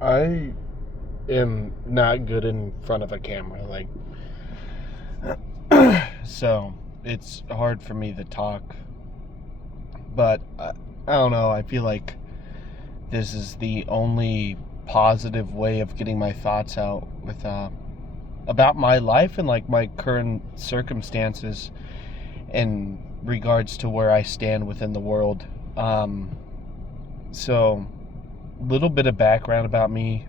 I am not good in front of a camera, so it's hard for me to talk. But I don't know. I feel like this is the only positive way of getting my thoughts out with about my life and like my current circumstances in regards to where I stand within the world. So, little bit of background about me.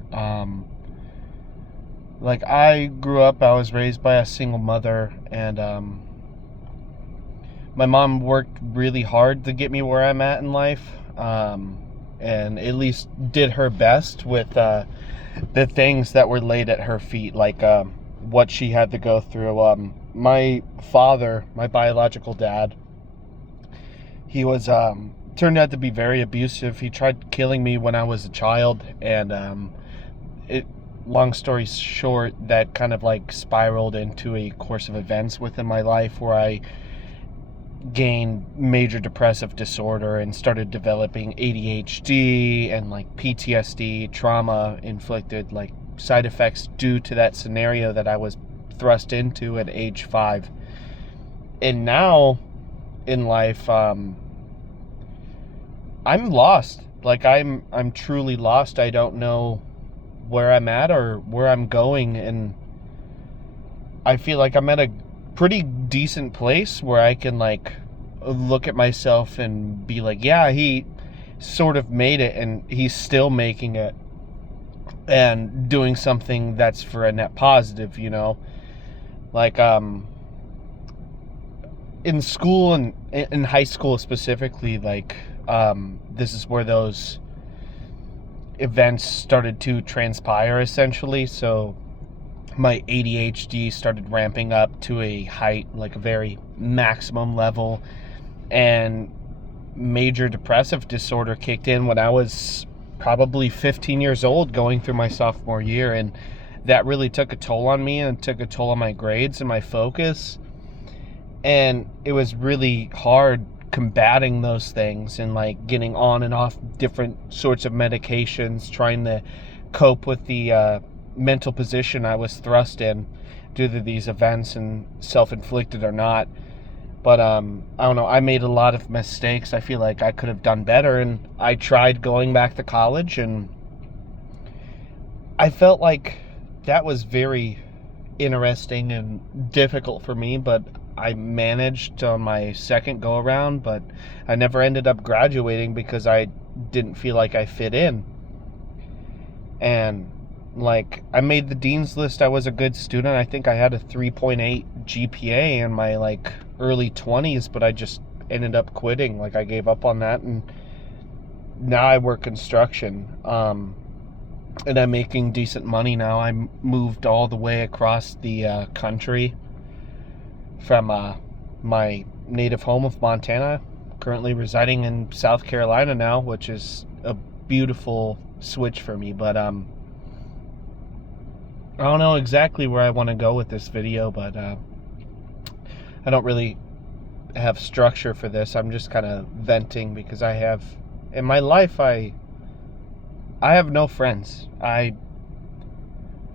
Like I grew up, I was raised by a single mother, and my mom worked really hard to get me where I'm at in life, and at least did her best with the things that were laid at her feet, like what she had to go through. My father, my biological dad, he was turned out to be very abusive. He tried killing me when I was a child, and it long story short, that kind of like spiraled into a course of events within my life where I gained major depressive disorder and started developing ADHD and like PTSD, trauma inflicted like side effects due to that scenario that I was thrust into at age 5. And now in life, I'm lost. Like I'm truly lost. I don't know where I'm at or where I'm going, and I feel like I'm at a pretty decent place where I can like look at myself and be like, yeah, he sort of made it and he's still making it and doing something that's for a net positive, you know? Like in school and in high school specifically, like this is where those events started to transpire essentially. So my ADHD started ramping up to a height, like a very maximum level, and major depressive disorder kicked in when I was probably 15 years old, going through my sophomore year, and that really took a toll on me and took a toll on my grades and my focus. And it was really hard combating those things and like getting on and off different sorts of medications, trying to cope with the mental position I was thrust in due to these events, and self-inflicted or not. But I don't know, I made a lot of mistakes. I feel like I could have done better, and I tried going back to college, and I felt like that was very interesting and difficult for me, but I managed on my second go around, but I never ended up graduating because I didn't feel like I fit in. And like I made the dean's list. I was a good student. I think I had a 3.8 GPA in my like early 20s, but I just ended up quitting. Like I gave up on that, and now I work construction. And I'm making decent money now. I moved all the way across the country from my native home of Montana, currently residing in South Carolina now, which is a beautiful switch for me. But I don't know exactly where I want to go with this video, but I don't really have structure for this. I'm just kind of venting because I have, in my life, I have no friends. I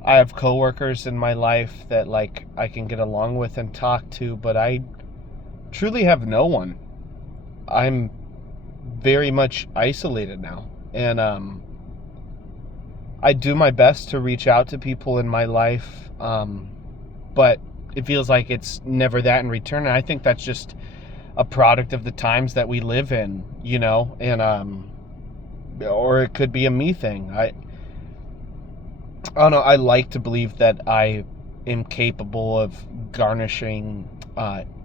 have coworkers in my life that like I can get along with and talk to, but I truly have no one. I'm very much isolated now, and I do my best to reach out to people in my life, but it feels like it's never that in return. And I think that's just a product of the times that we live in, you know, and or it could be a me thing. I don't know. I like to believe that I am capable of garnishing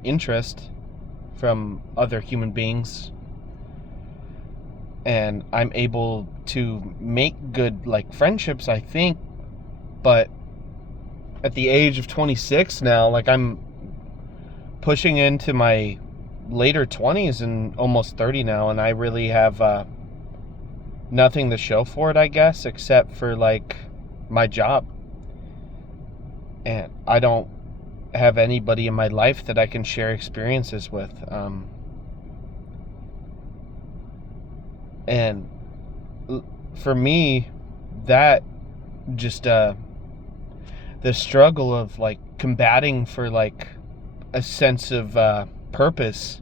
interest from other human beings, and I'm able to make good like friendships, I think. But at the age of 26 now, like I'm pushing into my later 20s and almost 30 now, and I really have nothing to show for it, I guess, except for like my job. And I don't have anybody in my life that I can share experiences with. And for me, that just the struggle of like combating for like a sense of purpose,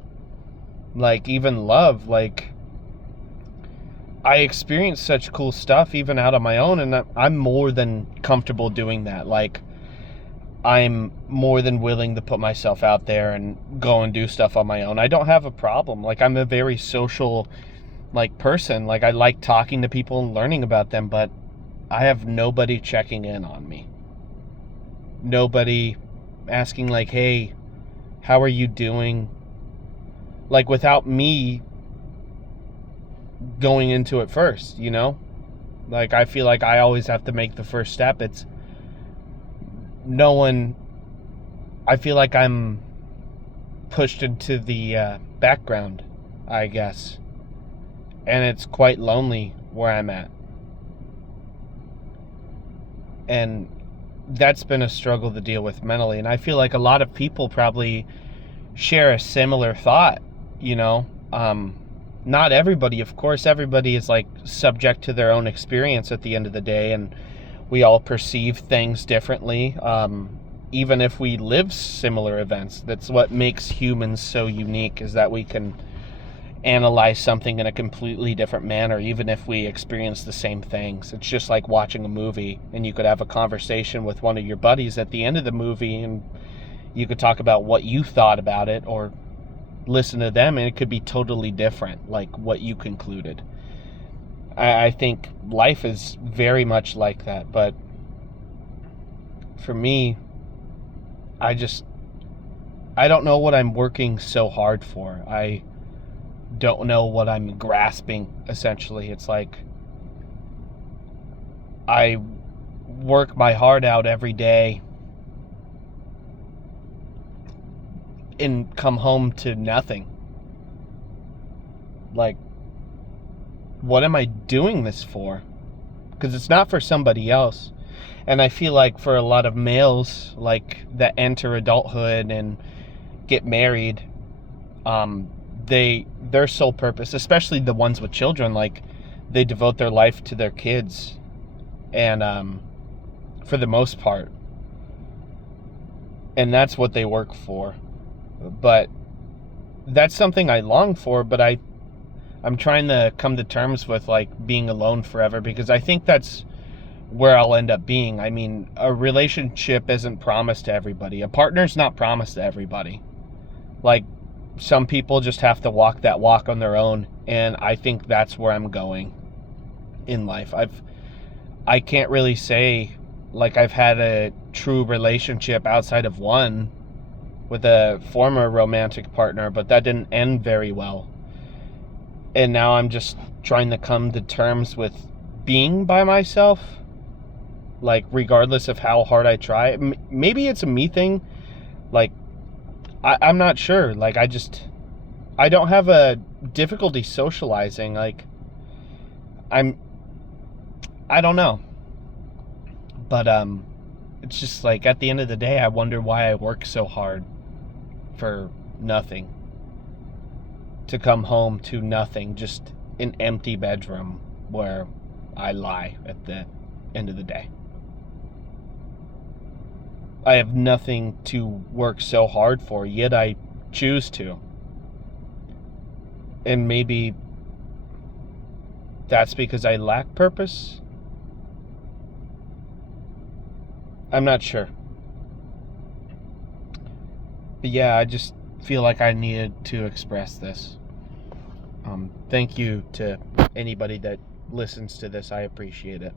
like even love, like I experienced such cool stuff even out on my own, and I'm more than comfortable doing that. Like I'm more than willing to put myself out there and go and do stuff on my own. I don't have a problem. Like I'm a very social like person. Like I like talking to people and learning about them, but I have nobody checking in on me. Nobody asking like, "Hey, how are you doing?" Like without me going into it first, you know? Like I feel like I always have to make the first step. It's no one, I feel like I'm pushed into the background, I guess. And it's quite lonely where I'm at. And that's been a struggle to deal with mentally. And I feel like a lot of people probably share a similar thought, you know? Not everybody, of course. Everybody is like subject to their own experience at the end of the day, and we all perceive things differently. Even if we live similar events, that's what makes humans so unique, is that we can analyze something in a completely different manner, even if we experience the same things. It's just like watching a movie, and you could have a conversation with one of your buddies at the end of the movie, and you could talk about what you thought about it, or listen to them, and it could be totally different, like what you concluded. I think life is very much like that, but for me, I don't know what I'm working so hard for. I don't know what I'm grasping, essentially. It's like I work my heart out every day and come home to nothing. Like, what am I doing this for? Because it's not for somebody else. And I feel like for a lot of males, like, that enter adulthood and get married, their sole purpose, especially the ones with children, like, they devote their life to their kids. And for the most part. And that's what they work for. But that's something I long for, but I'm trying to come to terms with like being alone forever, because I think that's where I'll end up being. I mean, a relationship isn't promised to everybody. A partner's not promised to everybody. Like, some people just have to walk that walk on their own, and I think that's where I'm going in life. I can't really say like I've had a true relationship outside of one with a former romantic partner, but that didn't end very well. And now I'm just trying to come to terms with being by myself, like regardless of how hard I try. Maybe it's a me thing. Like, I'm not sure. Like, I don't have a difficulty socializing. Like, I don't know. But it's just like at the end of the day, I wonder why I work so hard for nothing. To come home to nothing, just an empty bedroom where I lie at the end of the day. I have nothing to work so hard for, yet I choose to. And maybe that's because I lack purpose? I'm not sure. But yeah, I just feel like I needed to express this. Thank you to anybody that listens to this. I appreciate it.